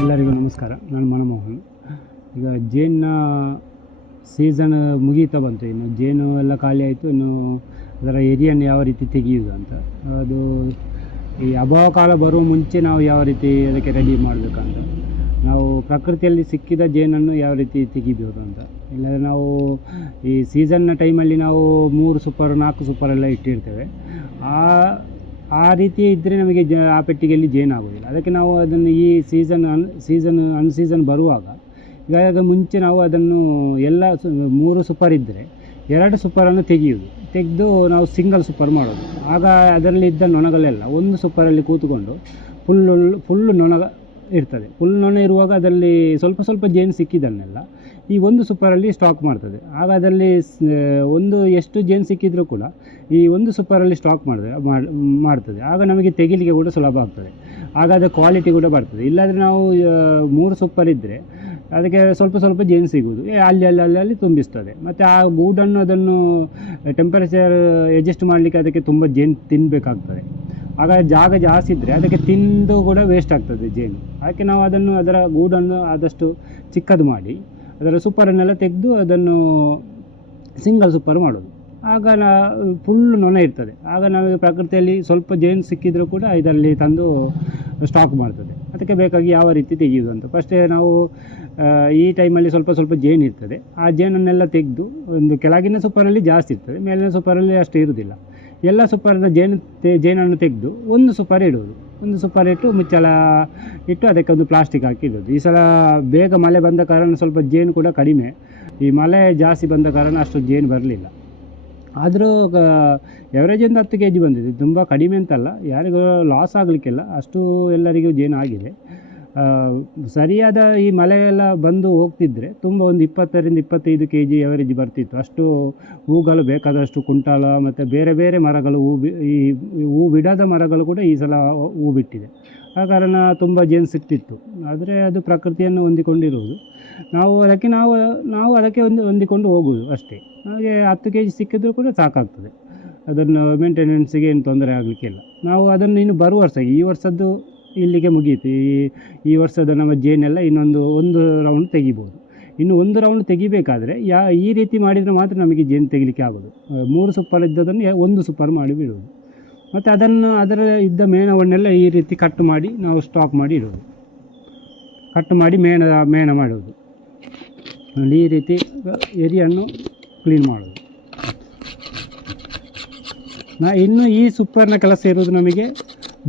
ಎಲ್ಲರಿಗೂ ನಮಸ್ಕಾರ. ನಾನು ಮನಮೋಹನ್. ಈಗ ಜೇನಿನ ಸೀಸನ್ ಮುಗೀತಾ ಬಂತು, ಇನ್ನು ಜೇನು ಎಲ್ಲ ಖಾಲಿ ಆಯಿತು. ಇನ್ನು ಅದರ ಎರಿಯನ್ನು ಯಾವ ರೀತಿ ತೆಗೆಯುವುದು ಅಂತ, ಅದು ಈ ಅಭಾವ ಕಾಲ ಬರುವ ಮುಂಚೆ ನಾವು ಯಾವ ರೀತಿ ಅದಕ್ಕೆ ರೆಡಿ ಮಾಡಬೇಕಂತ, ನಾವು ಪ್ರಕೃತಿಯಲ್ಲಿ ಸಿಕ್ಕಿದ ಜೇನನ್ನು ಯಾವ ರೀತಿ ತೆಗಿಬೋದು ಅಂತ. ಇಲ್ಲಾಂದರೆ ನಾವು ಈ ಸೀಸನ್ನ ಟೈಮಲ್ಲಿ ನಾವು 3 ಸೂಪರ್ 4 ಸೂಪರ್ ಎಲ್ಲ ಇಟ್ಟಿರ್ತೇವೆ. ಆ ರೀತಿ ಇದ್ದರೆ ನಮಗೆ ಆ ಪೆಟ್ಟಿಗೆಯಲ್ಲಿ ಜೇನು ಆಗೋದಿಲ್ಲ. ಅದಕ್ಕೆ ನಾವು ಅದನ್ನು ಈ ಅನ್ಸೀಸನ್ ಬರುವಾಗ ಈಗ ಮುಂಚೆ ನಾವು ಅದನ್ನು ಎಲ್ಲ 3 ಸೂಪರ್ ಇದ್ದರೆ 2 ಸೂಪರನ್ನು ತೆಗೆದು ನಾವು ಸಿಂಗಲ್ ಸೂಪರ್ ಮಾಡೋದು. ಆಗ ಅದರಲ್ಲಿದ್ದ ನೊಣಗಳೆಲ್ಲ ಒಂದು ಸೂಪರಲ್ಲಿ ಕೂತ್ಕೊಂಡು ಫುಲ್ಲು ನೊಣ ಇರ್ತದೆ. ಫುಲ್ ನೊಣ ಇರುವಾಗ ಅದರಲ್ಲಿ ಸ್ವಲ್ಪ ಜೇನು ಸಿಕ್ಕಿದ್ದನ್ನೆಲ್ಲ ಈ ಒಂದು ಸೂಪರಲ್ಲಿ ಸ್ಟಾಕ್ ಮಾಡ್ತದೆ. ಆಗ ಅದರಲ್ಲಿ ಎಷ್ಟು ಜೇನು ಸಿಕ್ಕಿದರೂ ಕೂಡ ಈ ಒಂದು ಸೂಪರಲ್ಲಿ ಸ್ಟಾಕ್ ಮಾಡ್ತದೆ. ಆಗ ನಮಗೆ ತೆಗಿಲಿಕ್ಕೆ ಕೂಡ ಸುಲಭ ಆಗ್ತದೆ. ಆಗ ಅದರ ಕ್ವಾಲಿಟಿ ಕೂಡ ಬರ್ತದೆ. ಇಲ್ಲಾಂದರೆ ನಾವು 3 ಸೂಪರ್ ಇದ್ದರೆ ಅದಕ್ಕೆ ಸ್ವಲ್ಪ ಜೇನು ಸಿಗುವುದು, ಅಲ್ಲಿ ತುಂಬಿಸ್ತದೆ. ಮತ್ತು ಆ ಗೂಡನ್ನು ಅದನ್ನು ಟೆಂಪರೇಚರ್ ಅಡ್ಜಸ್ಟ್ ಮಾಡಲಿಕ್ಕೆ ಅದಕ್ಕೆ ತುಂಬ ಜೇನು ತಿನ್ನಬೇಕಾಗ್ತದೆ. ಆಗ ಜಾಗ ಜಾಸ್ತಿ ಇದ್ದರೆ ಅದಕ್ಕೆ ತಿಂದು ಕೂಡ ವೇಸ್ಟ್ ಆಗ್ತದೆ ಜೇನು. ಅದಕ್ಕೆ ನಾವು ಅದರ ಗೂಡನ್ನು ಆದಷ್ಟು ಚಿಕ್ಕದು ಮಾಡಿ ಅದರ ಸೂಪರನ್ನೆಲ್ಲ ತೆಗೆದು ಅದನ್ನು ಸಿಂಗಲ್ ಸೂಪರ್ ಮಾಡೋದು. ಆಗ ಫುಲ್ ನೊಣ ಇರ್ತದೆ. ಆಗ ನಮಗೆ ಪ್ರಕೃತಿಯಲ್ಲಿ ಸ್ವಲ್ಪ ಜೇನು ಸಿಕ್ಕಿದರೂ ಕೂಡ ಇದರಲ್ಲಿ ತಂದು ಸ್ಟಾಕ್ ಮಾಡ್ತದೆ. ಅದಕ್ಕೆ ಬೇಕಾಗಿ ಯಾವ ರೀತಿ ತೆಗೆಯೋದು ಅಂತ ಫಸ್ಟೇ ನಾವು ಈ ಟೈಮಲ್ಲಿ ಸ್ವಲ್ಪ ಜೇನು ಇರ್ತದೆ. ಆ ಜೇನನ್ನೆಲ್ಲ ತೆಗೆದು ಒಂದು ಕೆಳಗಿನ ಸೂಪರಲ್ಲಿ ಜಾಸ್ತಿ ಇರ್ತದೆ, ಮೇಲಿನ ಸೂಪರಲ್ಲಿ ಅಷ್ಟು ಇರುವುದಿಲ್ಲ. ಎಲ್ಲ ಸೂಪರ್ನ ಜೇನನ್ನು ತೆಗೆದು ಒಂದು ಸೂಪರ್ ಇಡೋದು. ಒಂದು ಸೂಪರ್ ಇಟ್ಟು ಮುಚ್ಚಳ ಇಟ್ಟು ಅದಕ್ಕೆ ಒಂದು ಪ್ಲಾಸ್ಟಿಕ್ ಹಾಕಿ ಇಡೋದು. ಈ ಸಲ ಬೇಗ ಮಳೆ ಬಂದ ಕಾರಣ ಸ್ವಲ್ಪ ಜೇನು ಕೂಡ ಕಡಿಮೆ. ಈ ಮಳೆ ಜಾಸ್ತಿ ಬಂದ ಕಾರಣ ಅಷ್ಟು ಜೇನು ಬರಲಿಲ್ಲ. ಆದರೂ ಎವರೇಜ್ ಒಂದು 10 kg ಬಂದಿದೆ. ತುಂಬ ಕಡಿಮೆ ಅಂತಲ್ಲ, ಯಾರಿಗೂ ಲಾಸ್ ಆಗಲಿಕ್ಕಿಲ್ಲ, ಅಷ್ಟು ಎಲ್ಲರಿಗೂ ಜೇನು ಆಗಿದೆ. ಸರಿಯಾದ ಈ ಮಳೆ ಎಲ್ಲ ಬಂದು ಹೋಗ್ತಿದ್ರೆ ತುಂಬ ಒಂದು 20-25 kg ಎವರೇಜ್ ಬರ್ತಿತ್ತು. ಅಷ್ಟು ಹೂಗಳು ಬೇಕಾದಷ್ಟು ಕುಂಟಾಲ ಮತ್ತು ಬೇರೆ ಮರಗಳು ಈ ಹೂ ಬಿಡದ ಮರಗಳು ಕೂಡ ಈ ಸಲ ಹೂ ಬಿಟ್ಟಿದೆ. ಆ ಕಾರಣ ತುಂಬ ಜೇನು ಸಿಗ್ತಿತ್ತು. ಆದರೆ ಅದು ಪ್ರಕೃತಿಯನ್ನು ಹೊಂದಿಕೊಂಡಿರುವುದು. ನಾವು ಅದಕ್ಕೆ ಹೊಂದಿಕೊಂಡು ಹೋಗುವುದು ಅಷ್ಟೇ. ನಮಗೆ 10 kg ಸಿಕ್ಕಿದ್ರೂ ಕೂಡ ಸಾಕಾಗ್ತದೆ. ಅದನ್ನು ಮೇಂಟೆನೆನ್ಸಿಗೆ ಏನು ತೊಂದರೆ ಆಗಲಿಕ್ಕಿಲ್ಲ. ನಾವು ಅದನ್ನು ಇನ್ನು ಬರುವ ವರ್ಷ, ಈ ವರ್ಷದ್ದು ಇಲ್ಲಿಗೆ ಮುಗೀತು. ಈ ವರ್ಷದ ನಮ್ಮ ಜೇನೆಲ್ಲ ಒಂದು ರೌಂಡ್ ತೆಗಿಬೋದು. ಇನ್ನು ಒಂದು ರೌಂಡ್ ತೆಗಿಬೇಕಾದ್ರೆ ಈ ರೀತಿ ಮಾಡಿದರೆ ಮಾತ್ರ ನಮಗೆ ಜೇನು ತೆಗಿಲಿಕ್ಕೆ ಆಗೋದು. 3 ಸೂಪರ್ ಇದ್ದದನ್ನು ಒಂದು ಸೂಪರ್ ಮಾಡಿ ಬಿಡೋದು. ಮತ್ತು ಅದರ ಇದ್ದ ಮೇಣವನ್ನೆಲ್ಲ ಈ ರೀತಿ ಕಟ್ ಮಾಡಿ ನಾವು ಸ್ಟಾಕ್ ಮಾಡಿ ಇಡೋದು. ಕಟ್ ಮಾಡಿ ಮೇಣ ಮಾಡೋದು. ಈ ರೀತಿ ಎರಿಯನ್ನು ಕ್ಲೀನ್ ಮಾಡೋದು. ಇನ್ನು ಈ ಸೂಪರ್ನ ಕೆಲಸ ಇರೋದು ನಮಗೆ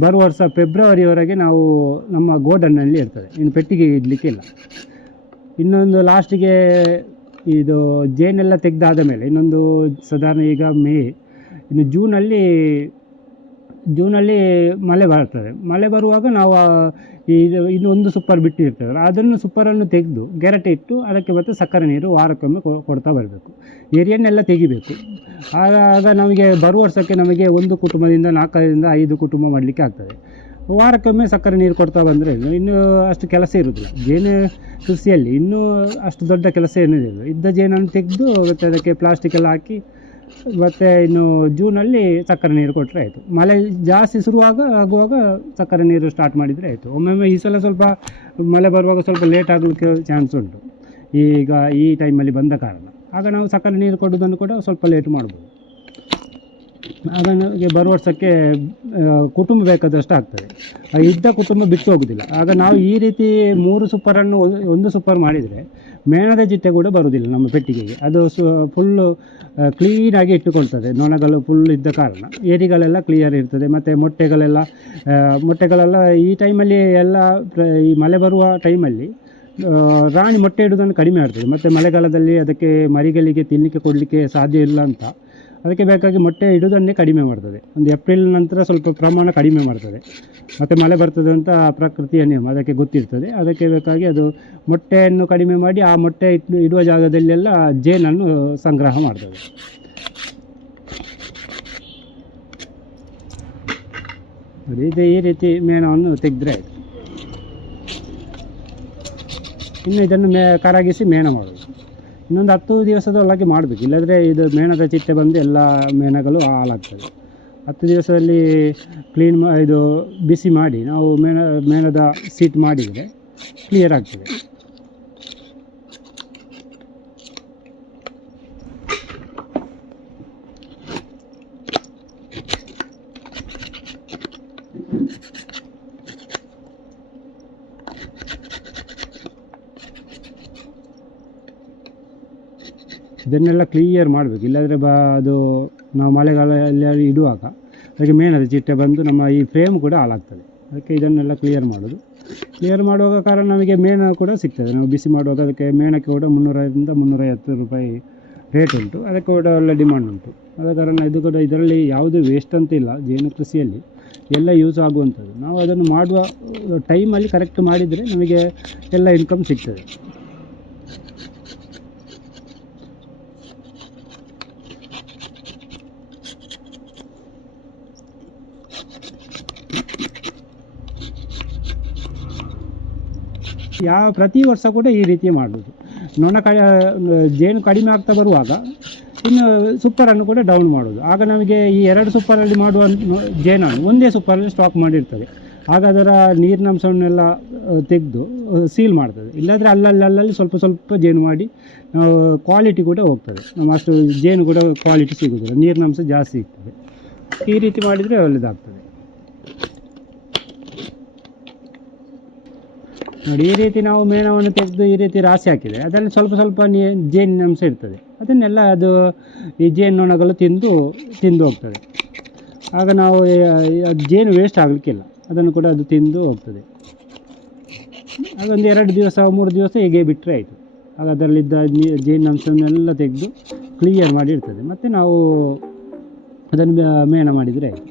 ಬರುವ ವರ್ಷ ಫೆಬ್ರವರಿವರೆಗೆ ನಾವು ನಮ್ಮ ಗೋಡನ್ನಲ್ಲಿ ಇರ್ತದೆ. ಇನ್ನು ಪೆಟ್ಟಿಗೆ ಇಡಲಿಕ್ಕಿಲ್ಲ. ಇನ್ನೊಂದು ಲಾಸ್ಟಿಗೆ ಇದು ಜೇನೆಲ್ಲ ತೆಗೆದಾದ ಮೇಲೆ ಇನ್ನೊಂದು ಸಾಧಾರಣ ಈಗ ಮೇ, ಇನ್ನು ಜೂನಲ್ಲಿ ಮಳೆ ಬರ್ತದೆ. ಮಳೆ ಬರುವಾಗ ನಾವು ಇನ್ನು ಒಂದು ಸೂಪರ್ ಬಿಟ್ಟಿರ್ತೇವೆ. ಅದನ್ನು ಸೂಪರನ್ನು ತೆಗೆದು ಗೆರಟೆ ಇಟ್ಟು ಅದಕ್ಕೆ ಮತ್ತೆ ಸಕ್ಕರೆ ನೀರು ವಾರಕ್ಕೊಮ್ಮೆ ಕೊಡ್ತಾ ಬರಬೇಕು. ಎರಿಯನ್ನೆಲ್ಲ ತೆಗಿಬೇಕು. ಆಗ ನಮಗೆ ಬರುವ ವರ್ಷಕ್ಕೆ ನಮಗೆ ಒಂದು ಕುಟುಂಬದಿಂದ 4-5 ಕುಟುಂಬ ಮಾಡಲಿಕ್ಕೆ ಆಗ್ತದೆ. ವಾರಕ್ಕೊಮ್ಮೆ ಸಕ್ಕರೆ ನೀರು ಕೊಡ್ತಾ ಬಂದರೆ ಇನ್ನೂ ಅಷ್ಟು ಕೆಲಸ ಇರೋದಿಲ್ಲ. ಜೇನು ಕೃಷಿಯಲ್ಲಿ ಇನ್ನೂ ಅಷ್ಟು ದೊಡ್ಡ ಕೆಲಸ ಏನಿಲ್ಲ. ಇದ್ದ ಜೇನನ್ನು ತೆಗೆದು ಮತ್ತು ಅದಕ್ಕೆ ಪ್ಲಾಸ್ಟಿಕ್ ಎಲ್ಲ ಹಾಕಿ ಮತ್ತು ಇನ್ನು ಜೂನಲ್ಲಿ ಸಕ್ಕರೆ ನೀರು ಕೊಟ್ಟರೆ ಆಯಿತು. ಮಳೆ ಜಾಸ್ತಿ ಆಗುವಾಗ ಸಕ್ಕರೆ ನೀರು ಸ್ಟಾರ್ಟ್ ಮಾಡಿದರೆ ಆಯಿತು. ಒಮ್ಮೊಮ್ಮೆ ಈ ಸಲ ಸ್ವಲ್ಪ ಮಳೆ ಬರುವಾಗ ಸ್ವಲ್ಪ ಲೇಟ್ ಆಗಲಿಕ್ಕೆ ಚಾನ್ಸ್ ಉಂಟು. ಈಗ ಈ ಟೈಮಲ್ಲಿ ಬಂದ ಕಾರಣ ಆಗ ನಾವು ಸಕ್ಕರೆ ನೀರು ಕೊಡೋದನ್ನು ಕೂಡ ಸ್ವಲ್ಪ ಲೇಟ್ ಮಾಡ್ಬೋದು. ಆಗ ನಮಗೆ ಬರುವ ವರ್ಷಕ್ಕೆ ಕುಟುಂಬ ಬೇಕಾದಷ್ಟು ಆಗ್ತದೆ. ಇದ್ದ ಕುಟುಂಬ ಬಿಟ್ಟು ಹೋಗೋದಿಲ್ಲ. ಆಗ ನಾವು ಈ ರೀತಿ 3 ಸೂಪರನ್ನು ಒಂದು ಸೂಪರ್ ಮಾಡಿದರೆ ಮೇಣದ ಚಿಟ್ಟೆ ಕೂಡ ಬರುವುದಿಲ್ಲ ನಮ್ಮ ಪೆಟ್ಟಿಗೆಗೆ. ಅದು ಫುಲ್ಲು ಕ್ಲೀನಾಗಿ ಇಟ್ಟುಕೊಳ್ತದೆ. ನೊಣಗಳು ಫುಲ್ ಇದ್ದ ಕಾರಣ ಏರಿಗಳೆಲ್ಲ ಕ್ಲಿಯರ್ ಇರ್ತದೆ. ಮತ್ತು ಮೊಟ್ಟೆಗಳೆಲ್ಲ ಈ ಟೈಮಲ್ಲಿ ಎಲ್ಲ ಈ ಮಳೆ ಬರುವ ಟೈಮಲ್ಲಿ ರಾಣಿ ಮೊಟ್ಟೆ ಇಡೋದನ್ನು ಕಡಿಮೆ ಮಾಡ್ತದೆ. ಮತ್ತು ಮಳೆಗಾಲದಲ್ಲಿ ಅದಕ್ಕೆ ಮರಿಗಳಿಗೆ ತಿನ್ನಲಿಕ್ಕೆ ಕೊಡಲಿಕ್ಕೆ ಸಾಧ್ಯ ಇಲ್ಲ ಅಂತ ಅದಕ್ಕೆ ಬೇಕಾಗಿ ಮೊಟ್ಟೆ ಇಡೋದನ್ನೇ ಕಡಿಮೆ ಮಾಡ್ತದೆ. ಒಂದು ಏಪ್ರಿಲ್ ನಂತರ ಸ್ವಲ್ಪ ಪ್ರಮಾಣ ಕಡಿಮೆ ಮಾಡ್ತದೆ. ಮತ್ತು ಮಳೆ ಬರ್ತದೆ ಅಂತ ಪ್ರಕೃತಿಯ ನಿಯಮ ಅದಕ್ಕೆ ಗೊತ್ತಿರ್ತದೆ. ಅದಕ್ಕೆ ಬೇಕಾಗಿ ಅದು ಮೊಟ್ಟೆಯನ್ನು ಕಡಿಮೆ ಮಾಡಿ ಆ ಮೊಟ್ಟೆ ಇಡುವ ಜಾಗದಲ್ಲೆಲ್ಲ ಜೇನನ್ನು ಸಂಗ್ರಹ ಮಾಡ್ತದೆ. ಈ ರೀತಿ ಮೇಣವನ್ನು ತೆಗೆದ್ರೆ ಆಯಿತು. ಇನ್ನು ಇದನ್ನು ಕರಗಿಸಿ ಮೇಣ ಮಾಡೋದು. ಇನ್ನೊಂದು 10 ದಿವಸದೊಳಗೆ ಮಾಡಬೇಕು. ಇಲ್ಲಾಂದರೆ ಇದು ಮೇಣದ ಚಿಟ್ಟೆ ಬಂದು ಎಲ್ಲ ಮೇಣಗಳು ಹಾಳಾಗ್ತದೆ. 10 ದಿವಸದಲ್ಲಿ ಕ್ಲೀನ್ ಇದು ಬಿಸಿ ಮಾಡಿ ನಾವು ಮೇಣದ ಸೀಟ್ ಮಾಡಿದರೆ ಕ್ಲಿಯರ್ ಆಗ್ತದೆ. ಇದನ್ನೆಲ್ಲ ಕ್ಲಿಯರ್ ಮಾಡಬೇಕು, ಇಲ್ಲಾಂದರೆ ಅದು ನಾವು ಮಳೆಗಾಲದಲ್ಲಿ ಇಡುವಾಗ ಅದಕ್ಕೆ ಮೇಣದ ಚಿಟ್ಟೆ ಬಂದು ನಮ್ಮ ಈ ಫ್ರೇಮ್ ಕೂಡ ಹಾಳಾಗ್ತದೆ. ಅದಕ್ಕೆ ಇದನ್ನೆಲ್ಲ ಕ್ಲಿಯರ್ ಮಾಡುವಾಗ ಕಾರಣ ನಮಗೆ ಮೇಣ ಕೂಡ ಸಿಗ್ತದೆ. ನಾವು ಬಿಸಿ ಮಾಡುವಾಗ ಅದಕ್ಕೆ ಮೇಣಕ್ಕೆ ಕೂಡ 300ರಿಂದ 350 ರೂಪಾಯಿ ರೇಟ್ ಉಂಟು, ಅದಕ್ಕೆ ಕೂಡ ಒಳ್ಳೆ ಡಿಮಾಂಡ್ ಉಂಟು. ಆದ ಕಾರಣ ಇದು ಕೂಡ ಇದರಲ್ಲಿ ಯಾವುದೇ ವೇಸ್ಟ್ ಅಂತ ಇಲ್ಲ. ಜೇನು ಕೃಷಿಯಲ್ಲಿ ಎಲ್ಲ ಯೂಸ್ ಆಗುವಂಥದ್ದು. ನಾವು ಅದನ್ನು ಮಾಡುವ ಟೈಮಲ್ಲಿ ಕರೆಕ್ಟ್ ಮಾಡಿದರೆ ನಮಗೆ ಎಲ್ಲ ಇನ್ಕಮ್ ಸಿಗ್ತದೆ. ಪ್ರತಿ ವರ್ಷ ಕೂಡ ಈ ರೀತಿ ಮಾಡೋದು. ಜೇನು ಕಡಿಮೆ ಆಗ್ತಾ ಬರುವಾಗ ಇನ್ನು ಸೂಪರನ್ನು ಕೂಡ ಡೌನ್ ಮಾಡೋದು. ಆಗ ನಮಗೆ ಈ 2 ಸೂಪರಲ್ಲಿ ಮಾಡುವ ಜೇನನ್ನು ಒಂದೇ ಸೂಪರಲ್ಲಿ ಸ್ಟಾಕ್ ಮಾಡಿರ್ತದೆ. ಆಗ ಅದರ ನೀರಿನಂಶವನ್ನೆಲ್ಲ ತೆಗೆದು ಸೀಲ್ ಮಾಡ್ತದೆ. ಇಲ್ಲಾಂದರೆ ಅಲ್ಲಲ್ಲಿ ಸ್ವಲ್ಪ ಜೇನು ಮಾಡಿ ಕ್ವಾಲಿಟಿ ಕೂಡ ಹೋಗ್ತದೆ. ನಮ್ಮ ಅಷ್ಟು ಜೇನು ಕೂಡ ಕ್ವಾಲಿಟಿ ಸಿಗೋದಿಲ್ಲ, ನೀರಿನಂಶ ಜಾಸ್ತಿ ಸಿಗ್ತದೆ. ಈ ರೀತಿ ಮಾಡಿದರೆ ಒಳ್ಳೆಯದಾಗ್ತದೆ. ನೋಡಿ, ಈ ರೀತಿ ನಾವು ಮೇಣವನ್ನು ತೆಗೆದು ಈ ರೀತಿ ರಾಶಿ ಹಾಕಿದರೆ ಅದರಲ್ಲಿ ಸ್ವಲ್ಪ ಜೇನಿನಂಶ ಇರ್ತದೆ. ಅದನ್ನೆಲ್ಲ ಈ ಜೇನುನೊಣಗಳು ತಿಂದು ಹೋಗ್ತದೆ. ಆಗ ನಾವು ಜೇನು ವೇಸ್ಟ್ ಆಗಲಿಕ್ಕಿಲ್ಲ, ಅದನ್ನು ಕೂಡ ಅದು ತಿಂದು ಹೋಗ್ತದೆ. ಅದೊಂದು 2 ದಿವಸ 3 ದಿವಸ ಹೀಗೆ ಬಿಟ್ಟರೆ ಆಯಿತು. ಆಗ ಅದರಲ್ಲಿದ್ದ ಜೇನಿನಂಶವನ್ನೆಲ್ಲ ತೆಗೆದು ಕ್ಲಿಯರ್ ಮಾಡಿ ಇರ್ತದೆ. ಮತ್ತು ನಾವು ಅದನ್ನು ಮೇಣ ಮಾಡಿದರೆ ಆಯಿತು.